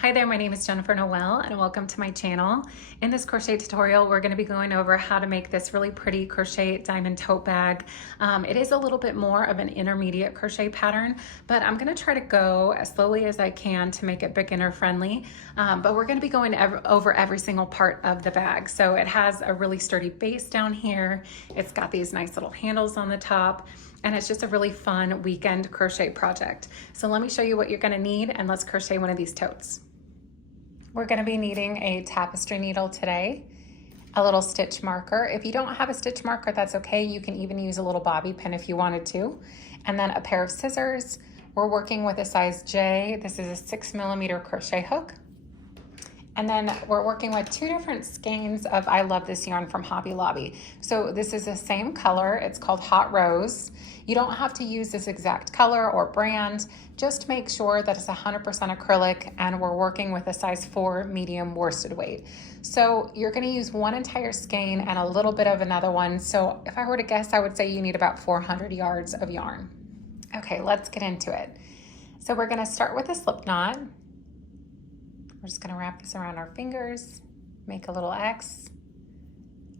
Hi there, my name is Jennifer Noel and welcome to my channel. In this crochet tutorial, we're going to be going over how to make this really pretty crochet diamond tote bag. It is a little bit more of an intermediate crochet pattern, but I'm going to try to go as slowly as I can to make it beginner friendly. But we're going to be going over every single part of the bag. So it has a really sturdy base down here. It's got these nice little handles on the top. And it's just a really fun weekend crochet project. So let me show you what you're gonna need and let's crochet one of these totes. We're gonna be needing a tapestry needle today, a little stitch marker. If you don't have a stitch marker, that's okay. You can even use a little bobby pin if you wanted to. And then a pair of scissors. We're working with a size J. This is a 6mm crochet hook. And then we're working with two different skeins of I Love This yarn from Hobby Lobby. So this is the same color. It's called Hot Rose. You don't have to use this exact color or brand. Just make sure that it's 100% acrylic and we're working with a size 4 medium worsted weight. So you're going to use one entire skein and a little bit of another one. So if I were to guess, I would say you need about 400 yards of yarn. Okay, let's get into it. So we're going to start with a slip knot. We're just going to wrap this around our fingers, make a little X,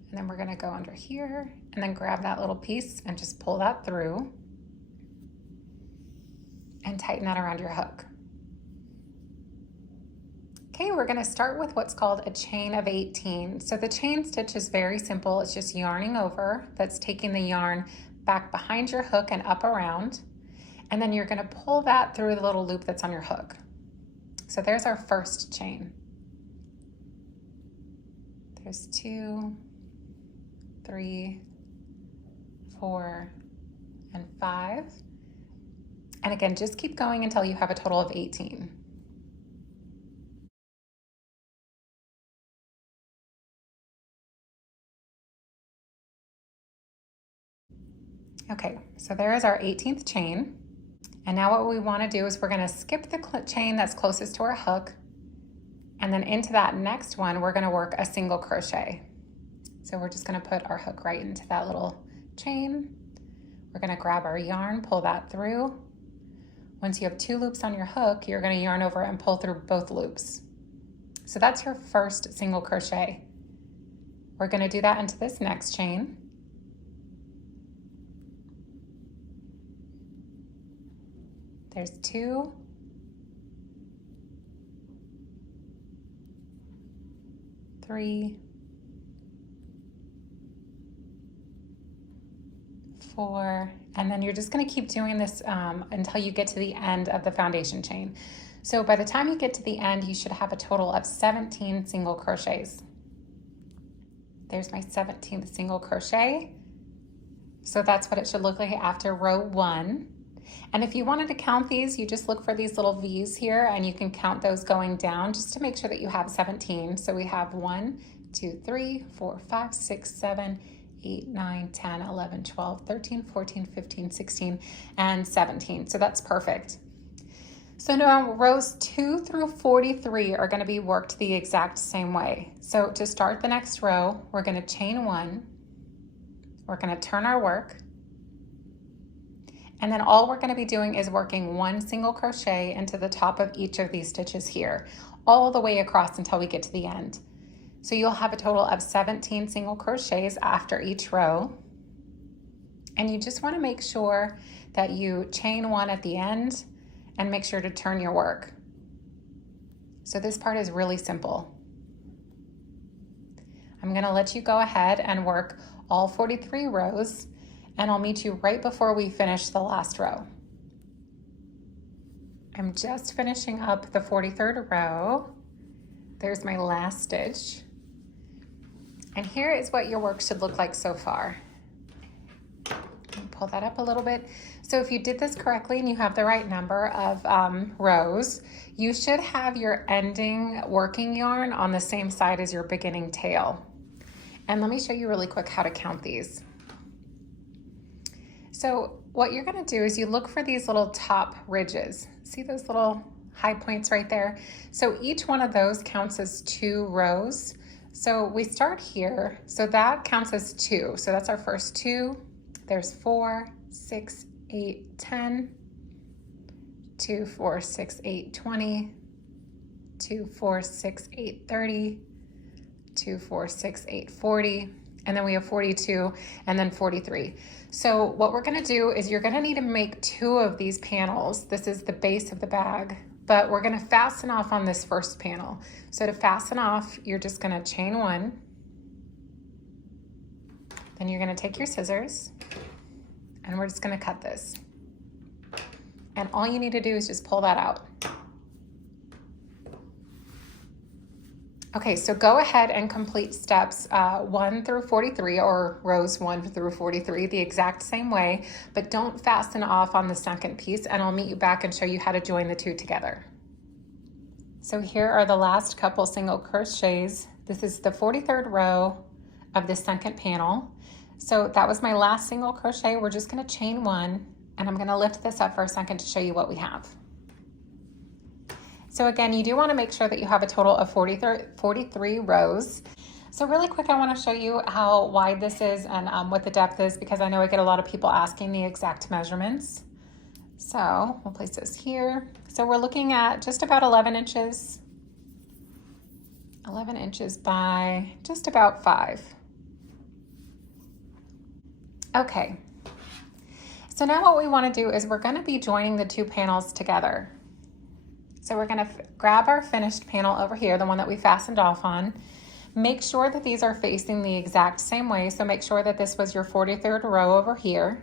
and then we're going to go under here and then grab that little piece and just pull that through and tighten that around your hook. Okay, we're going to start with what's called a chain of 18. So the chain stitch is very simple. It's just yarning over. That's taking the yarn back behind your hook and up around. And then you're going to pull that through the little loop that's on your hook. So there's our first chain. There's 2, 3, 4, and 5. And again, just keep going until you have a total of 18. Okay, so there is our 18th chain. And now what we want to do is we're going to skip the chain that's closest to our hook, and then into that next one we're going to work a single crochet. So we're just going to put our hook right into that little chain. We're going to grab our yarn, pull that through. Once you have 2 loops on your hook, you're going to yarn over and pull through both loops. So that's your first single crochet. We're going to do that into this next chain. There's 2, 3, 4, and then you're just going to keep doing this until you get to the end of the foundation chain. So by the time you get to the end, you should have a total of 17 single crochets. There's my 17th single crochet. So that's what it should look like after row 1. And if you wanted to count these, you just look for these little V's here and you can count those going down just to make sure that you have 17. So we have 1, 2, 3, 4, 5, 6, 7, 8, 9, 10, 11, 12, 13, 14, 15, 16, and 17. So that's perfect. So now rows 2 through 43 are going to be worked the exact same way. So to start the next row, we're going to chain 1. We're going to turn our work. And then all we're going to be doing is working 1 single crochet into the top of each of these stitches here, all the way across until we get to the end. So you'll have a total of 17 single crochets after each row. And you just want to make sure that you chain 1 at the end and make sure to turn your work. So this part is really simple. I'm going to let you go ahead and work all 43 rows. And I'll meet you right before we finish the last row. I'm just finishing up the 43rd row. There's my last stitch. And here is what your work should look like so far. Pull that up a little bit. So if you did this correctly and you have the right number of rows, you should have your ending working yarn on the same side as your beginning tail. And let me show you really quick how to count these. So what you're going to do is you look for these little top ridges. See those little high points right there? So each one of those counts as 2 rows. So we start here. So that counts as 2. So that's our first 2. There's 4, 6, 8, 10, 2, 4, 6, 8, 20, 2, 4, 6, 8, 30, 2, 4, 6, 8, 40, and then we have 42 and then 43. So what we're gonna do is you're gonna need to make 2 of these panels. This is the base of the bag, but we're gonna fasten off on this first panel. So to fasten off, you're just gonna chain 1, then you're gonna take your scissors, and we're just gonna cut this. And all you need to do is just pull that out. Okay, so go ahead and complete steps 1 through 43, or rows 1 through 43, the exact same way, but don't fasten off on the second piece, and I'll meet you back and show you how to join the 2 together. So here are the last couple single crochets. This is the 43rd row of the second panel. So that was my last single crochet. We're just gonna chain 1, and I'm gonna lift this up for a second to show you what we have. So again, you do want to make sure that you have a total of 43 rows. So really quick, I want to show you how wide this is and what the depth is, because I know I get a lot of people asking the exact measurements. So we'll place this here. So we're looking at just about 11 inches. 11 inches by just about 5. Okay. So now what we want to do is we're going to be joining the 2 panels together. So we're going to grab our finished panel over here, the one that we fastened off on. Make sure that these are facing the exact same way. So make sure that this was your 43rd row over here.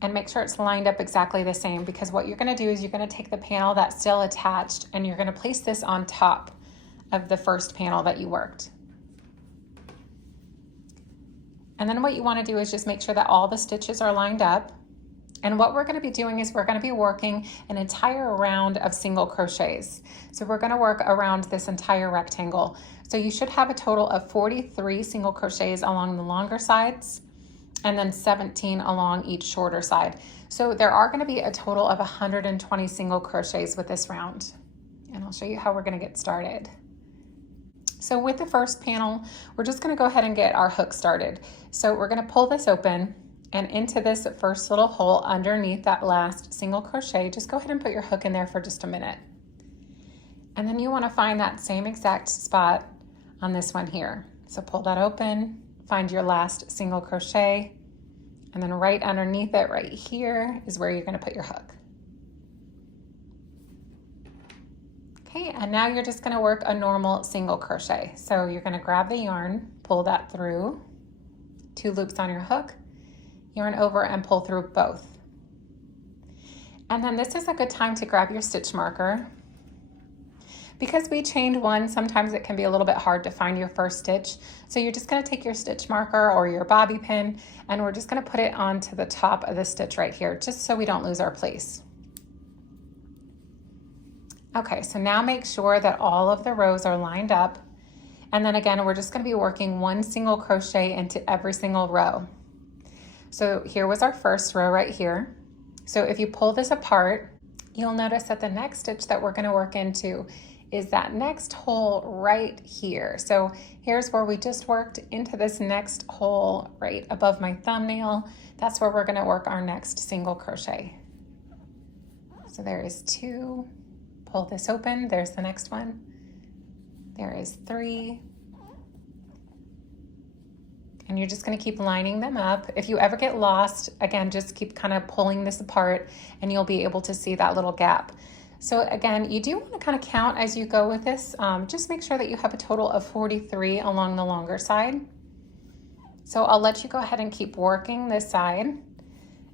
And make sure it's lined up exactly the same, because what you're going to do is you're going to take the panel that's still attached and you're going to place this on top of the first panel that you worked. And then what you want to do is just make sure that all the stitches are lined up. And what we're going to be doing is we're going to be working an entire round of single crochets. So we're going to work around this entire rectangle. So you should have a total of 43 single crochets along the longer sides, and then 17 along each shorter side. So there are going to be a total of 120 single crochets with this round. And I'll show you how we're going to get started. So with the first panel, we're just going to go ahead and get our hook started. So we're going to pull this open. And into this first little hole underneath that last single crochet, just go ahead and put your hook in there for just a minute. And then you want to find that same exact spot on this one here. So pull that open, find your last single crochet, and then right underneath it right here is where you're going to put your hook. Okay, and now you're just going to work a normal single crochet. So you're going to grab the yarn, pull that through, 2 loops on your hook, yarn over and pull through both. And then this is a good time to grab your stitch marker. Because we chained 1, sometimes it can be a little bit hard to find your first stitch. So you're just going to take your stitch marker or your bobby pin, and we're just going to put it onto the top of the stitch right here, just so we don't lose our place. Okay, so now make sure that all of the rows are lined up. And then again, we're just going to be working 1 single crochet into every single row. So here was our first row right here. So if you pull this apart, you'll notice that the next stitch that we're going to work into is that next hole right here. So here's where we just worked into this next hole right above my thumbnail. That's where we're going to work our next single crochet. So there is 2. Pull this open. There's the next one. There is 3. And you're just going to keep lining them up. If you ever get lost, again, just keep kind of pulling this apart and you'll be able to see that little gap. So again, you do want to kind of count as you go with this. Just make sure that you have a total of 43 along the longer side. So I'll let you go ahead and keep working this side.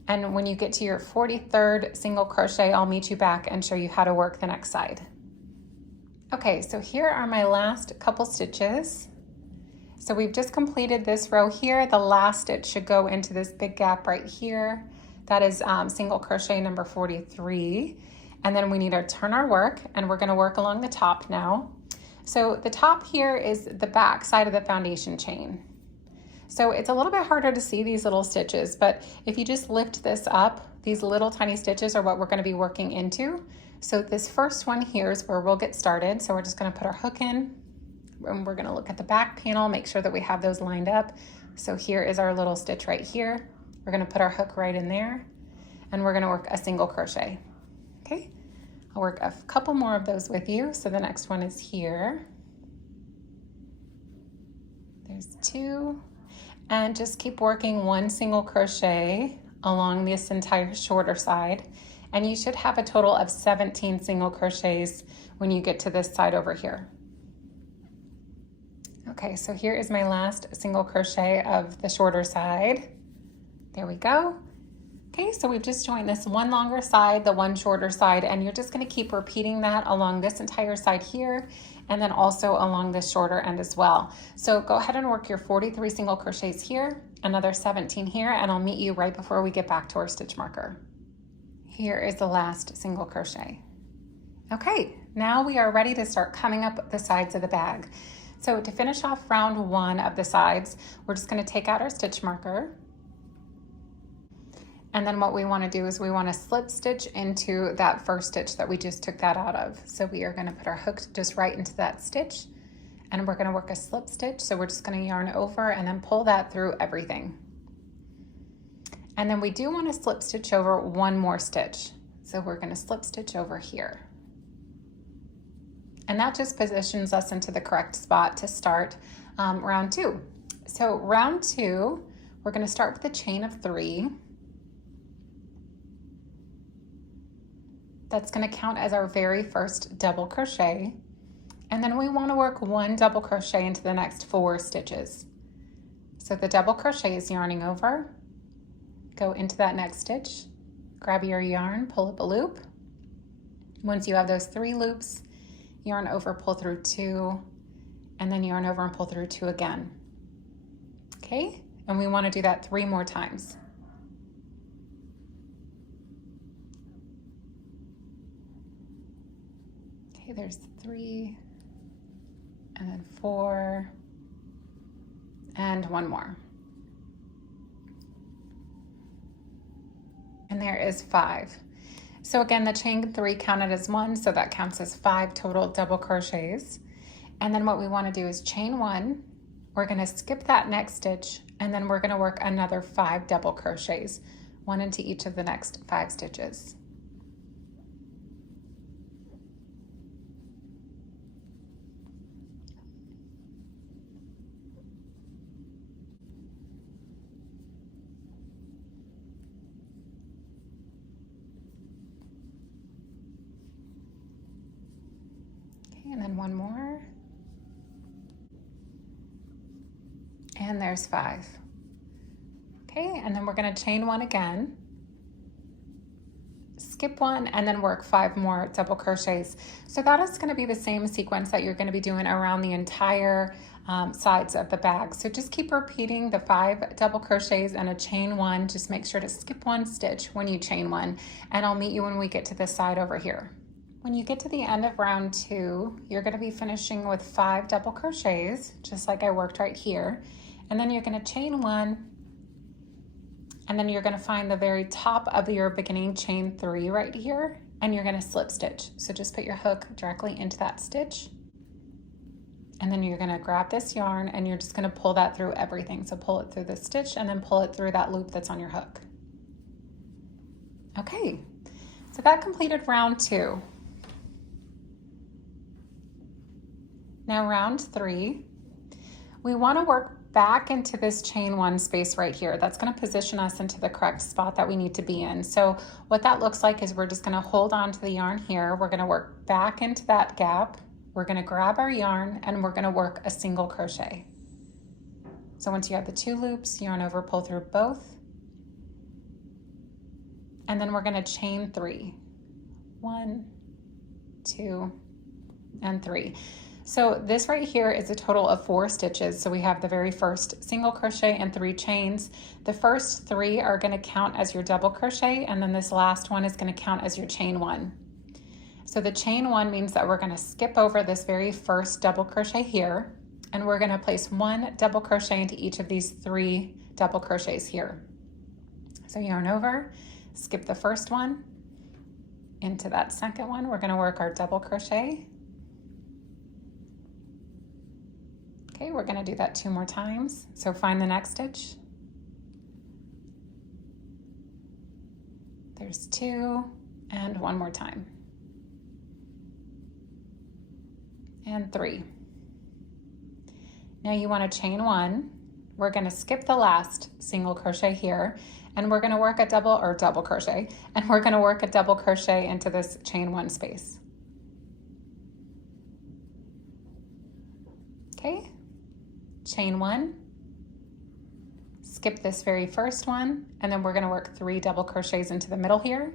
And when you get to your 43rd single crochet, I'll meet you back and show you how to work the next side. Okay, so here are my last couple stitches. So we've just completed this row here. The last stitch should go into this big gap right here. That is single crochet number 43. And then we need to turn our work, and we're going to work along the top now. So the top here is the back side of the foundation chain. So it's a little bit harder to see these little stitches, but if you just lift this up, these little tiny stitches are what we're going to be working into. So this first one here is where we'll get started. So we're just going to put our hook in, and we're going to look at the back panel, make sure that we have those lined up. So here is our little stitch right here. We're going to put our hook right in there, and we're going to work a single crochet. Okay, I'll work a couple more of those with you. So the next one is here. There's 2, and just keep working 1 single crochet along this entire shorter side, and you should have a total of 17 single crochets when you get to this side over here. Okay, so here is my last single crochet of the shorter side. There we go. Okay, so we've just joined this one longer side, the one shorter side, and you're just going to keep repeating that along this entire side here, and then also along this shorter end as well. So go ahead and work your 43 single crochets here, another 17 here, and I'll meet you right before we get back to our stitch marker. Here is the last single crochet. Okay, now we are ready to start coming up the sides of the bag. So to finish off round 1 of the sides, we're just going to take out our stitch marker. And then what we want to do is we want to slip stitch into that first stitch that we just took that out of. So we are going to put our hook just right into that stitch, and we're going to work a slip stitch. So we're just going to yarn over and then pull that through everything. And then we do want to slip stitch over 1 more stitch. So we're going to slip stitch over here. And that just positions us into the correct spot to start round 2. So round 2, we're going to start with a chain of 3. That's going to count as our very first double crochet. And then we want to work 1 double crochet into the next 4 stitches. So the double crochet is yarning over, go into that next stitch, grab your yarn, pull up a loop. Once you have those 3 loops, yarn over, pull through 2, and then yarn over and pull through 2 again. Okay, and we want to do that 3 more times. Okay, there's 3, and then 4, and 1 more. And there is 5. So again, the chain 3 counted as 1, so that counts as 5 total double crochets. And then what we want to do is chain 1, we're going to skip that next stitch, and then we're going to work another 5 double crochets, 1 into each of the next 5 stitches. And then 1 more, and there's 5. Okay, and then we're going to chain 1 again, skip 1, and then work 5 more double crochets. So that is going to be the same sequence that you're going to be doing around the entire sides of the bag. So just keep repeating the 5 double crochets and a chain 1. Just make sure to skip 1 stitch when you chain 1, and I'll meet you when we get to this side over here. When you get to the end of round 2, you're going to be finishing with 5 double crochets, just like I worked right here. And then you're going to chain 1, and then you're going to find the very top of your beginning chain 3 right here, and you're going to slip stitch. So just put your hook directly into that stitch, and then you're going to grab this yarn, and you're just going to pull that through everything. So pull it through the stitch, and then pull it through that loop that's on your hook. Okay, so that completed round 2. Now round 3, we want to work back into this chain 1 space right here. That's going to position us into the correct spot that we need to be in. So what that looks like is we're just going to hold on to the yarn here. We're going to work back into that gap. We're going to grab our yarn, and we're going to work a single crochet. So once you have the 2 loops, yarn over, pull through both, and then we're going to chain 3. 1, 2, and 3. So this right here is a total of 4 stitches. So we have the very first single crochet and 3 chains. The first 3 are going to count as your double crochet, and then this last one is going to count as your chain 1. So the chain 1 means that we're going to skip over this very first double crochet here, and we're going to place 1 double crochet into each of these 3 double crochets here. So yarn over, skip the first one, into that second one, we're going to work our double crochet. Okay, we're going to do that 2 more times. So find the next stitch. There's 2, and 1 more time. and 3. Now you want to chain 1. We're going to skip the last single crochet here, and we're going to work a double crochet, and we're going to work a double crochet into this chain 1 space. Okay, chain 1, skip this very first one, and then we're going to work 3 double crochets into the middle here.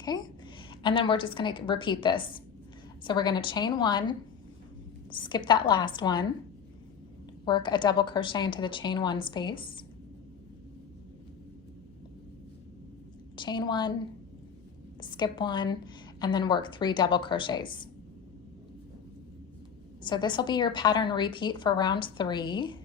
Okay, and then we're just going to repeat this. So we're going to chain 1, skip that last one, work a double crochet into the chain 1 space, chain 1, skip 1, and then work 3 double crochets. So this will be your pattern repeat for round 3.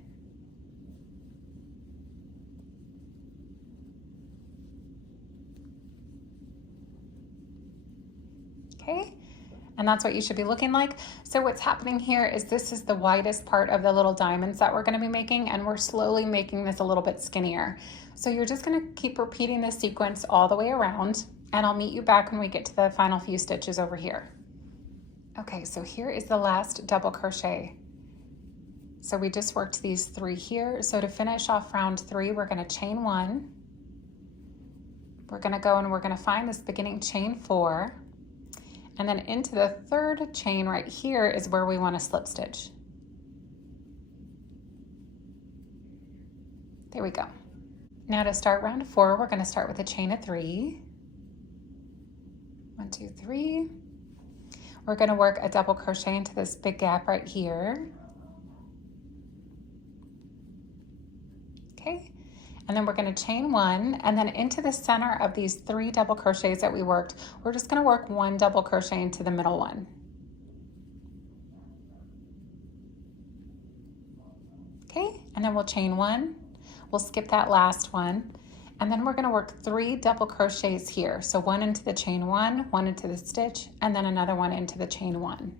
Okay, and that's what you should be looking like. So what's happening here is this is the widest part of the little diamonds that we're going to be making, and we're slowly making this a little bit skinnier. So you're just going to keep repeating this sequence all the way around, and I'll meet you back when we get to the final few stitches over here. Okay, so here is the last double crochet. So we just worked these 3 here. So to finish off round 3, we're going to chain 1. We're going to go and we're going to find this beginning chain 4. And then into the 3rd chain right here is where we want to slip stitch. There we go. Now to start round 4, we're going to start with a chain of 3. 1, 2, 3. We're going to work a double crochet into this big gap right here. Okay. And then we're going to chain 1, and then into the center of these 3 double crochets that we worked, we're just going to work 1 double crochet into the middle one. Okay, and then we'll chain 1, we'll skip that last one, and then we're going to work 3 double crochets here. So 1 into the chain 1, 1 into the stitch, and then another 1 into the chain 1.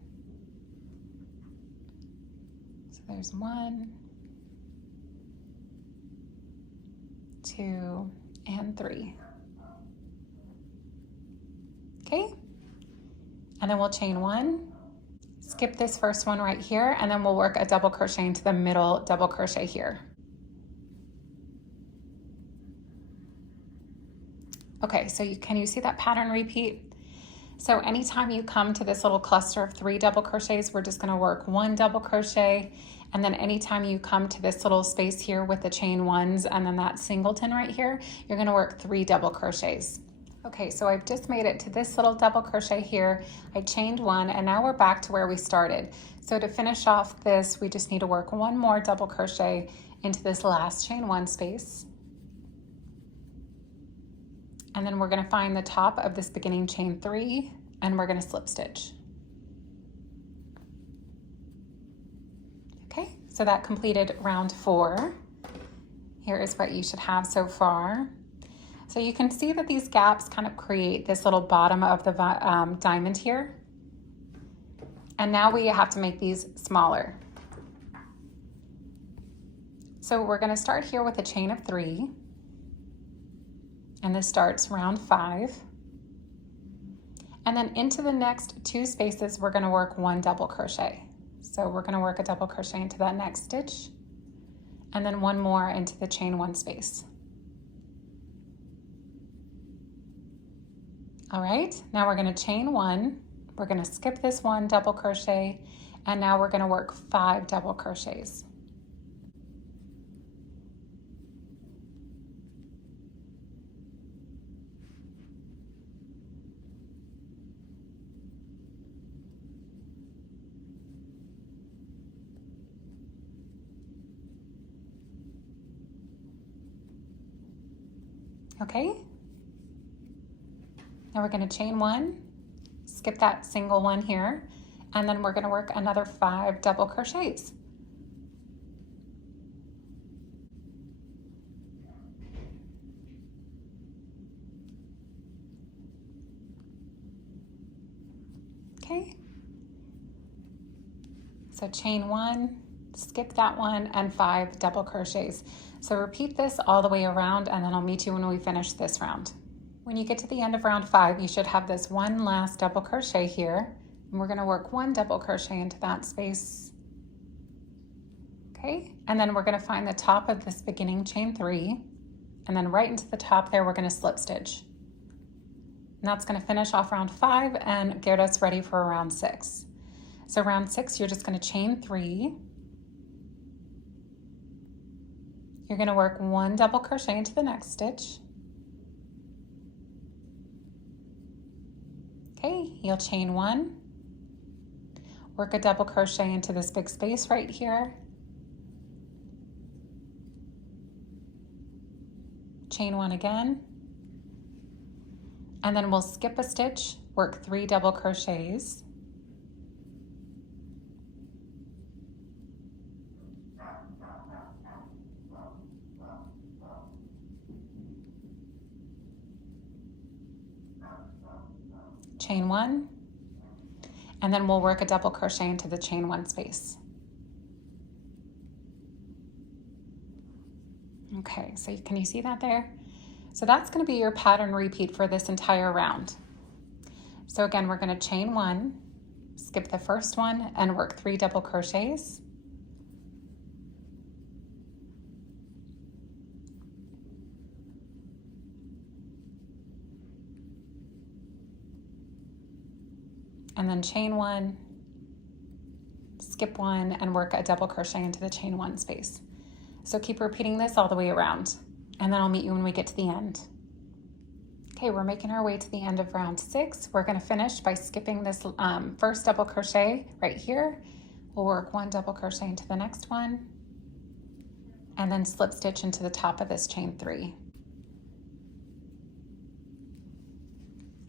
So there's 1, 2, and 3. Okay, and then we'll chain 1, skip this first one right here, and then we'll work a double crochet into the middle double crochet here. Okay, so can you see that pattern repeat? So anytime you come to this little cluster of 3 double crochets, we're just going to work 1 double crochet, and then anytime you come to this little space here with the chain 1s and then that singleton right here, you're going to work 3 double crochets. Okay, so I've just made it to this little double crochet here. I chained 1, and now we're back to where we started. So to finish off this, we just need to work 1 more double crochet into this last chain 1 space. And then we're going to find the top of this beginning chain 3, and we're going to slip stitch. Okay, so that completed round 4. Here is what you should have so far. So you can see that these gaps kind of create this little bottom of the diamond here. And now we have to make these smaller. So we're going to start here with a chain of 3. And this starts round 5. And then into the next 2 spaces, we're going to work 1 double crochet. So we're going to work a double crochet into that next stitch, and then 1 more into the chain 1 space. All right, now we're going to chain 1. We're going to skip this 1 double crochet, and now we're going to work 5 double crochets. Okay, now we're going to chain 1, skip that single one here, and then we're going to work another 5 double crochets. Okay, So chain 1, skip that one, and 5 double crochets. So repeat this all the way around, and then I'll meet you when we finish this round. When you get to the end of round 5, you should have this one last double crochet here, and we're going to work 1 double crochet into that space. Okay, and then we're going to find the top of this beginning chain 3, and then right into the top there we're going to slip stitch. And that's going to finish off round 5 and get us ready for round 6. So round 6, you're just going to chain 3. You're going to work 1 double crochet into the next stitch. Okay, you'll chain 1, work a double crochet into this big space right here, chain 1 again, and then we'll skip a stitch, work 3 double crochets, chain 1, and then we'll work a double crochet into the chain 1 space. Okay, so can you see that there? So that's going to be your pattern repeat for this entire round. So again, we're going to chain 1, skip the first one, and work 3 double crochets. And then chain 1, skip 1, and work a double crochet into the chain 1 space. So keep repeating this all the way around, and then I'll meet you when we get to the end. Okay, we're making our way to the end of round 6. We're going to finish by skipping this first double crochet right here. We'll work 1 double crochet into the next one, and then slip stitch into the top of this chain 3.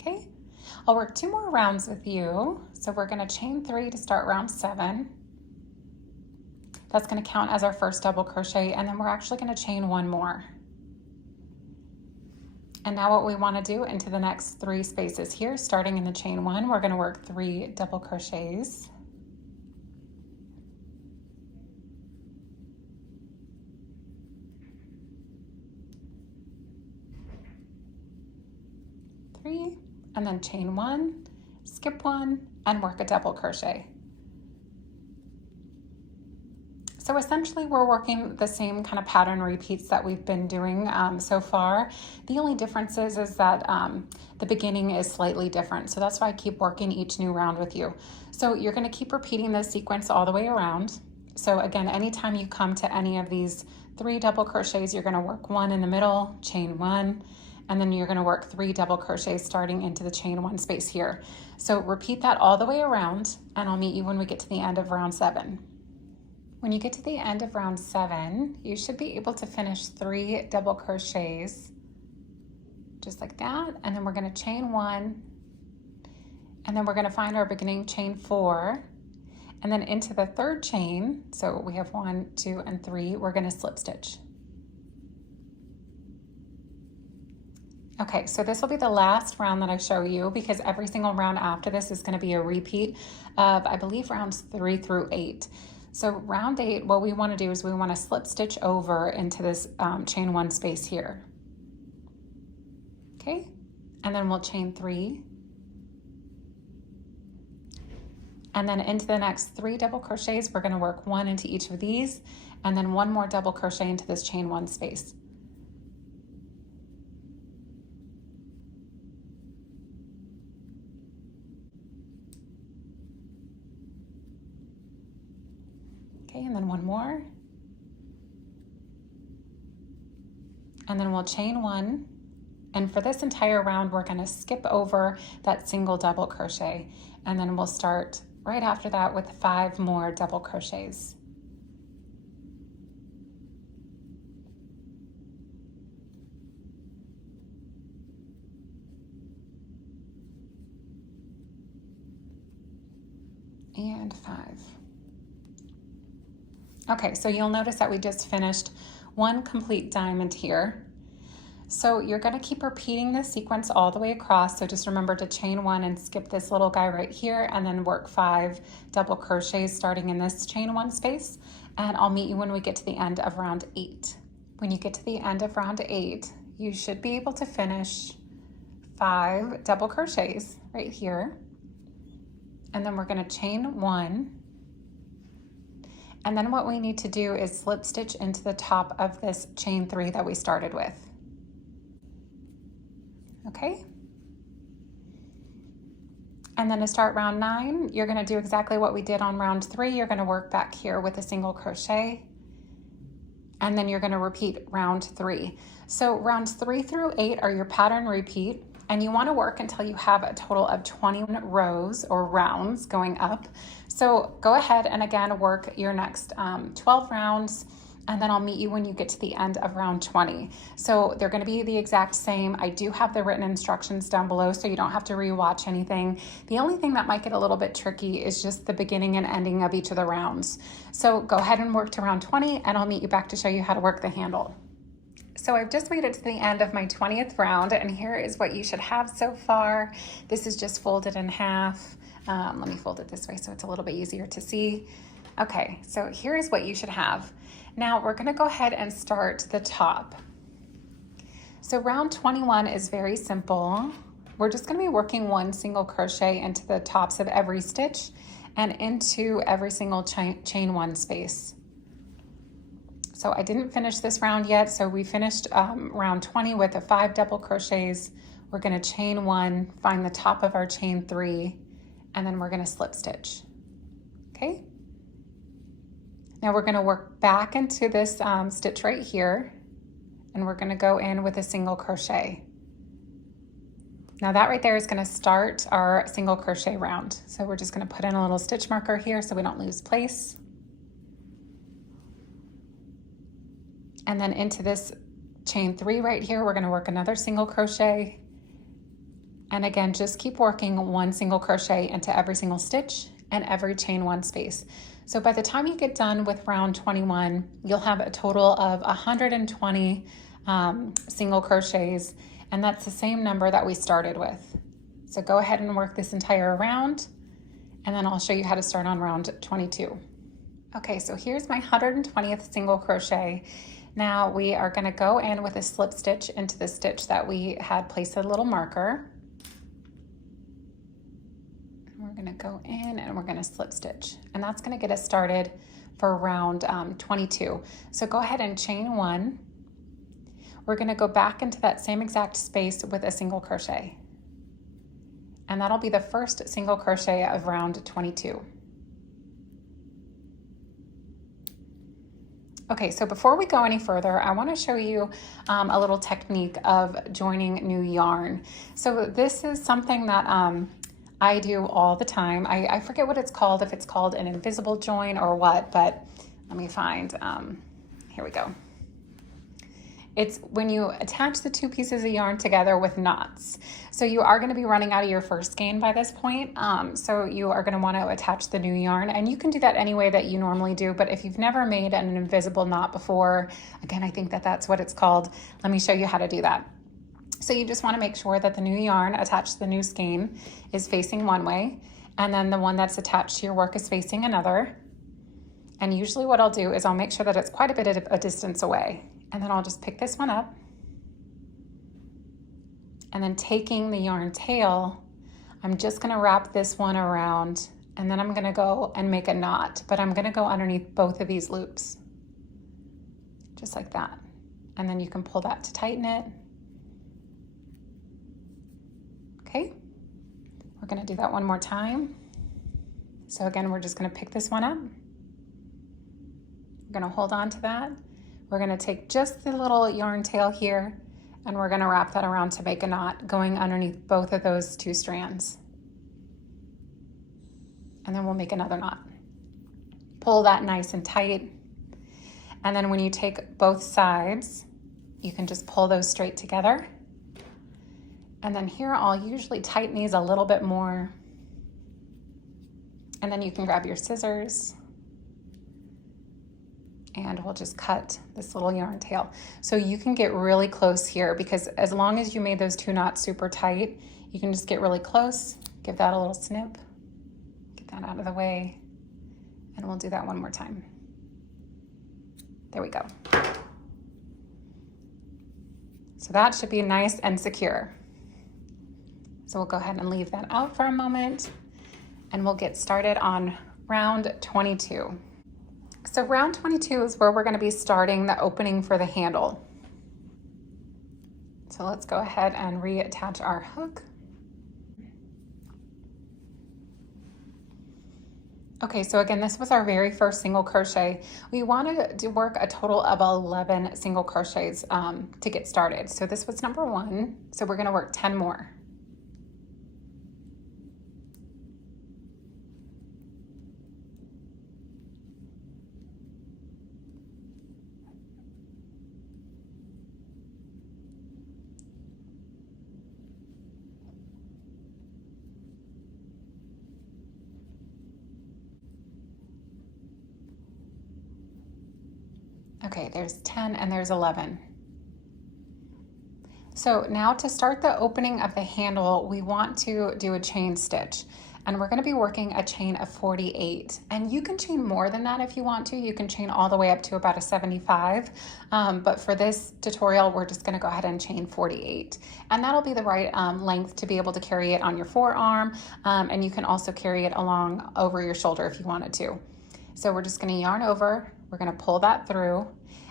Okay. I'll work 2 more rounds with you. So we're going to chain 3 to start round 7. That's going to count as our first double crochet, and then we're actually going to chain 1 more. And now what we want to do into the next 3 spaces here, starting in the chain 1, we're going to work 3 double crochets. And then chain 1, skip 1, and work a double crochet. So essentially we're working the same kind of pattern repeats that we've been doing so far. The only difference is that the beginning is slightly different. So that's why I keep working each new round with you. So you're going to keep repeating this sequence all the way around. So again, anytime you come to any of these 3 double crochets, you're going to work 1 in the middle, chain 1, and then you're going to work 3 double crochets starting into the chain 1 space here. So repeat that all the way around, and I'll meet you when we get to the end of round 7. When you get to the end of round 7, you should be able to finish 3 double crochets just like that, and then we're going to chain 1, and then we're going to find our beginning chain 4, and then into the 3rd chain, so we have 1, 2, and 3, we're going to slip stitch. Okay, so this will be the last round that I show you, because every single round after this is going to be a repeat of, I believe, rounds 3 through 8. So round 8, what we want to do is we want to slip stitch over into this chain 1 space here. Okay, and then we'll chain 3. And then into the next 3 double crochets, we're going to work 1 into each of these, and then 1 more double crochet into this chain 1 space. Okay, and then 1 more. And then we'll chain 1. And for this entire round, we're going to skip over that single double crochet. And then we'll start right after that with 5 more double crochets. And 5. Okay, so you'll notice that we just finished 1 complete diamond here. So you're going to keep repeating this sequence all the way across. So just remember to chain 1 and skip this little guy right here, and then work 5 double crochets starting in this chain 1 space. And I'll meet you when we get to the end of round 8. When you get to the end of round 8, you should be able to finish 5 double crochets right here. And then we're going to chain 1. And then what we need to do is slip stitch into the top of this chain 3 that we started with. Okay? And then to start round 9, you're going to do exactly what we did on round 3. You're going to work back here with a single crochet, and then you're going to repeat round 3. So rounds 3 through 8 are your pattern repeat, and you want to work until you have a total of 21 rows or rounds going up. So go ahead and again work your next 12 rounds, and then I'll meet you when you get to the end of round 20. So they're going to be the exact same. I do have the written instructions down below, so you don't have to rewatch anything. The only thing that might get a little bit tricky is just the beginning and ending of each of the rounds. So go ahead and work to round 20, and I'll meet you back to show you how to work the handle. So I've just made it to the end of my 20th round, and here is what you should have so far. This is just folded in half. Let me fold it this way so it's a little bit easier to see. Okay, so here is what you should have. Now we're gonna go ahead and start the top. So round 21 is very simple. We're just gonna be working 1 single crochet into the tops of every stitch and into every single chain 1 space. So I didn't finish this round yet, so we finished round 20 with the 5 double crochets. We're gonna chain 1, find the top of our chain 3, and then we're gonna slip stitch, okay? Now we're gonna work back into this stitch right here, and we're gonna go in with a single crochet. Now that right there is gonna start our single crochet round. So we're just gonna put in a little stitch marker here so we don't lose place. And then into this chain 3 right here, we're gonna work another single crochet. And again, just keep working 1 single crochet into every single stitch and every chain 1 space. So by the time you get done with round 21, you'll have a total of 120 single crochets, and that's the same number that we started with. So go ahead and work this entire round, and then I'll show you how to start on round 22. Okay, so here's my 120th single crochet. Now we are gonna go in with a slip stitch into the stitch that we had placed a little marker. We're gonna go in and we're gonna slip stitch, and that's gonna get us started for round 22. So go ahead and chain 1. We're gonna go back into that same exact space with a single crochet, and that'll be the first single crochet of round 22. Okay, so before we go any further, I want to show you a little technique of joining new yarn. So this is something that I do all the time. I forget what it's called, if it's called an invisible join or what, but let me find, here we go. It's when you attach the 2 pieces of yarn together with knots. So you are going to be running out of your first skein by this point. So you are going to want to attach the new yarn, and you can do that any way that you normally do. But if you've never made an invisible knot before, again, I think that that's what it's called. Let me show you how to do that. So you just want to make sure that the new yarn attached to the new skein is facing one way, and then the one that's attached to your work is facing another. And usually what I'll do is I'll make sure that it's quite a bit of a distance away. And then I'll just pick this one up, and then taking the yarn tail, I'm just gonna wrap this one around, and then I'm gonna go and make a knot, but I'm gonna go underneath both of these loops, just like that. And then you can pull that to tighten it. Okay, we're gonna do that one more time. So again, we're just gonna pick this one up. We're gonna hold on to that. We're gonna take just the little yarn tail here, and we're gonna wrap that around to make a knot going underneath both of those 2 strands. And then we'll make another knot. Pull that nice and tight. And then when you take both sides, you can just pull those straight together. And then here I'll usually tighten these a little bit more. And then you can grab your scissors and we'll just cut this little yarn tail. So you can get really close here, because as long as you made those 2 knots super tight, you can just get really close, give that a little snip, get that out of the way, and we'll do that one more time. There we go. So that should be nice and secure. So we'll go ahead and leave that out for a moment, and we'll get started on round 22. So round 22 is where we're going to be starting the opening for the handle. So let's go ahead and reattach our hook. Okay, so again, this was our very first single crochet. We wanted to work a total of 11 single crochets to get started. So this was number 1. So we're going to work 10 more. Okay, there's 10 and there's 11. So now to start the opening of the handle, we want to do a chain stitch, and we're going to be working a chain of 48. And you can chain more than that if you want to. You can chain all the way up to about a 75. But for this tutorial, we're just going to go ahead and chain 48. And that'll be the right length to be able to carry it on your forearm. And you can also carry it along over your shoulder if you wanted to. So we're just going to yarn over. We're going to pull that through,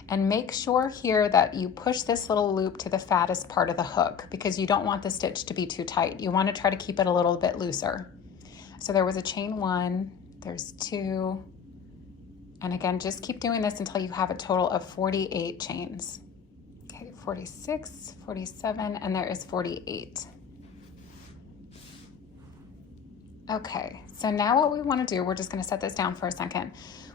and make sure here that you push this little loop to the fattest part of the hook, because you don't want the stitch to be too tight. You want to try to keep it a little bit looser. So there was a chain 1, there's 2, and again, just keep doing this until you have a total of 48 chains. Okay, 46, 47, and there is 48. Okay, so now what we want to do, we're just going to set this down for a second.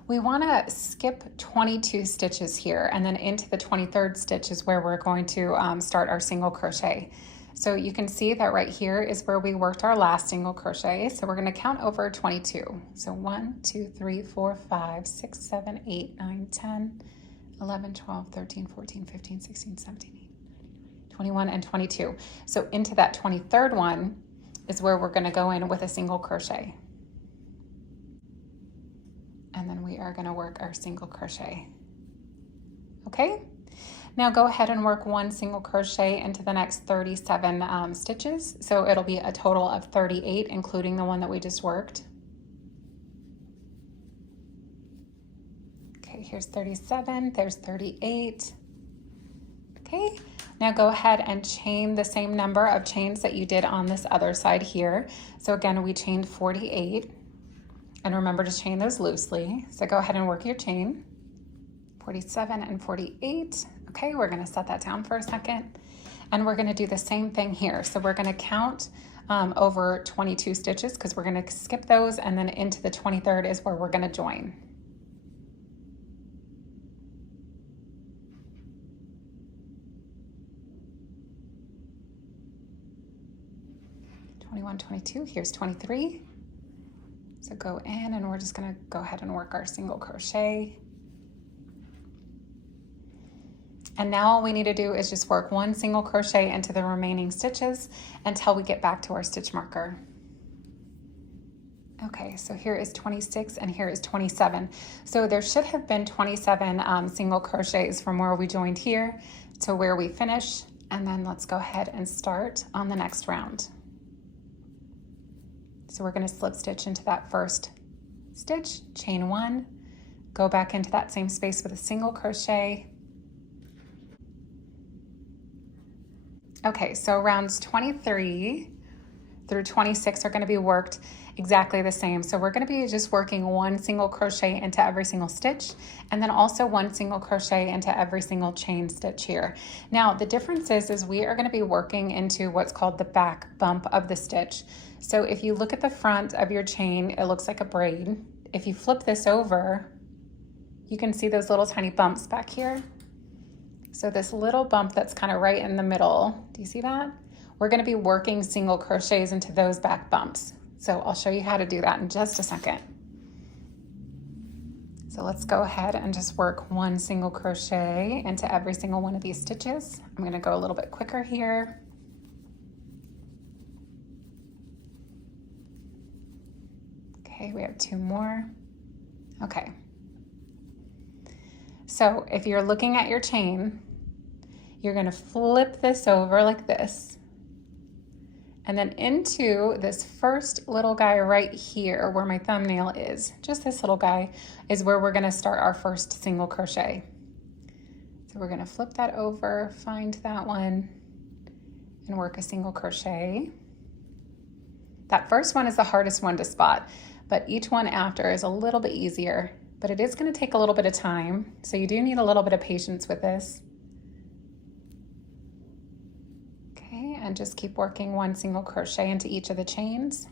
We want to skip 22 stitches here, and then into the 23rd stitch is where we're going to start our single crochet. So you can see that right here is where we worked our last single crochet. So we're going to count over 22. So 1, 2, 3, 4, 5, 6, 7, 8, 9, 10, 11, 12, 13, 14, 15, 16, 17, 18, 21, and 22. So into that 23rd one is where we're going to go in with a single crochet. And then we are going to work our single crochet. Okay, now go ahead and work 1 single crochet into the next 37 stitches. So it'll be a total of 38, including the one that we just worked. Okay, here's 37, there's 38. Okay, now go ahead and chain the same number of chains that you did on this other side here. So again, we chained 48. And remember to chain those loosely. So go ahead and work your chain. 47 and 48. Okay, we're going to set that down for a second. And we're going to do the same thing here. So we're going to count over 22 stitches, because we're going to skip those, and then into the 23rd is where we're going to join. (21, 22). Here's 23. So go in, and we're just going to go ahead and work our single crochet. And now all we need to do is just work 1 single crochet into the remaining stitches until we get back to our stitch marker. Okay, so here is 26 and here is 27. So there should have been 27 single crochets from where we joined here to where we finish. And then let's go ahead and start on the next round. So we're going to slip stitch into that first stitch, chain 1, go back into that same space with a single crochet. Okay, so rounds 23 through 26 are going to be worked exactly the same. So we're going to be just working 1 single crochet into every single stitch, and then also 1 single crochet into every single chain stitch here. Now the difference is we are going to be working into what's called the back bump of the stitch. So if you look at the front of your chain, it looks like a braid. If you flip this over, you can see those little tiny bumps back here. So this little bump that's kind of right in the middle, do you see that? We're going to be working single crochets into those back bumps. So I'll show you how to do that in just a second. So let's go ahead and just work one single crochet into every single one of these stitches. I'm going to go a little bit quicker here. Okay, we have 2 more. Okay. So if you're looking at your chain, you're going to flip this over like this. And then into this first little guy right here where my thumbnail is, just this little guy, is where we're going to start our first single crochet. So we're going to flip that over, find that one, and work a single crochet. That first one is the hardest one to spot, but each one after is a little bit easier, but it is going to take a little bit of time. So you do need a little bit of patience with this. And just keep working one single crochet into each of the chains.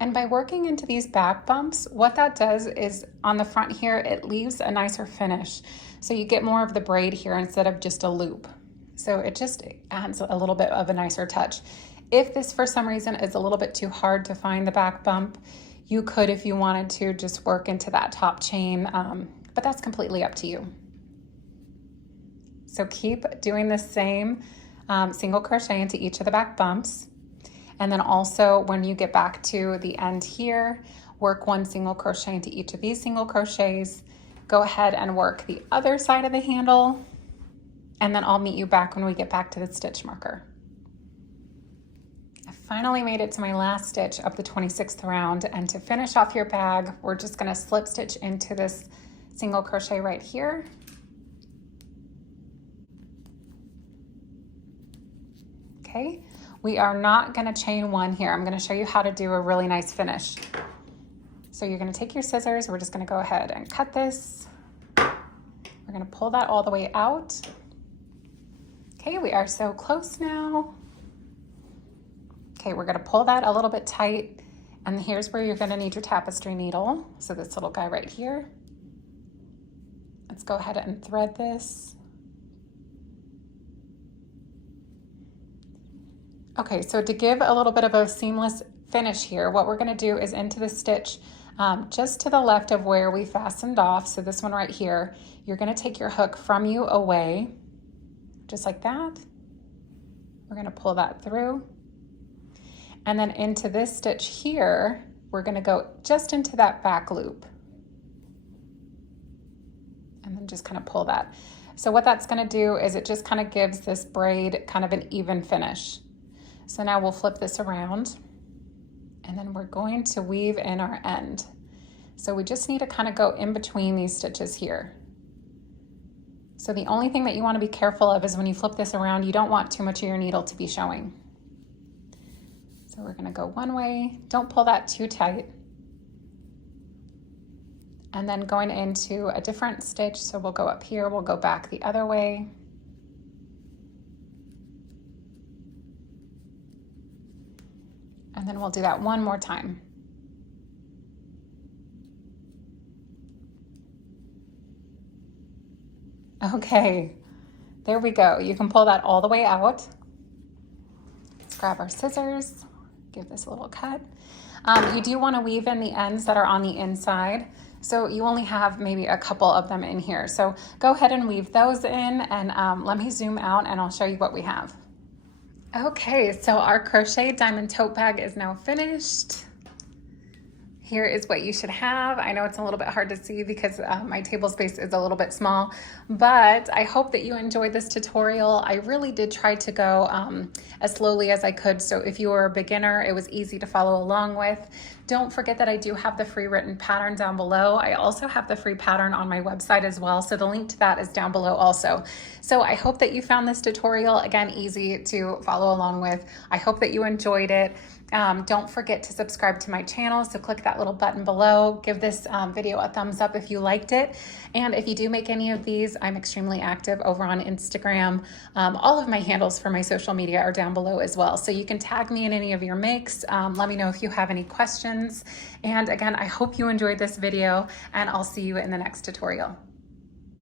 And by working into these back bumps, what that does is on the front here, it leaves a nicer finish. So you get more of the braid here instead of just a loop. So it just adds a little bit of a nicer touch. If this for some reason is a little bit too hard to find the back bump, you could, if you wanted to, just work into that top chain, but that's completely up to you. So keep doing the same single crochet into each of the back bumps. And then also when you get back to the end here, work one single crochet into each of these single crochets. Go ahead and work the other side of the handle. And then I'll meet you back when we get back to the stitch marker. I finally made it to my last stitch of the 26th round. And to finish off your bag, we're just going to slip stitch into this single crochet right here. Okay, we are not going to chain one here. I'm going to show you how to do a really nice finish. So you're going to take your scissors. We're just going to go ahead and cut this. We're going to pull that all the way out. Okay, we are so close now. Okay, we're going to pull that a little bit tight. And here's where you're going to need your tapestry needle. So this little guy right here. Let's go ahead and thread this. Okay, so to give a little bit of a seamless finish here, what we're going to do is into the stitch just to the left of where we fastened off. So this one right here, you're going to take your hook from you away, just like that. We're going to pull that through. And then into this stitch here, we're going to go just into that back loop. And then just kind of pull that. So what that's going to do is it just kind of gives this braid kind of an even finish. So now we'll flip this around and then we're going to weave in our end. So we just need to kind of go in between these stitches here. So the only thing that you want to be careful of is when you flip this around, you don't want too much of your needle to be showing. So we're going to go one way, don't pull that too tight. And then going into a different stitch, so we'll go up here, we'll go back the other way. And then we'll do that one more time. Okay, there we go. You can pull that all the way out. Let's grab our scissors, give this a little cut. You do want to weave in the ends that are on the inside. So you only have maybe a couple of them in here. So go ahead and weave those in and let me zoom out and I'll show you what we have. Okay, so our crochet diamond tote bag is now finished. Here is what you should have. I know it's a little bit hard to see because my table space is a little bit small, but I hope that you enjoyed this tutorial. I really did try to go as slowly as I could, so if you were a beginner, it was easy to follow along with. Don't forget that I do have the free written pattern down below. I also have the free pattern on my website as well, so the link to that is down below also. So I hope that you found this tutorial, again, easy to follow along with. I hope that you enjoyed it. Don't forget to subscribe to my channel, so click that little button below. Give this video a thumbs up if you liked it. And if you do make any of these, I'm extremely active over on Instagram. All of my handles for my social media are down below as well. So you can tag me in any of your makes. Let me know if you have any questions. And again, I hope you enjoyed this video and I'll see you in the next tutorial.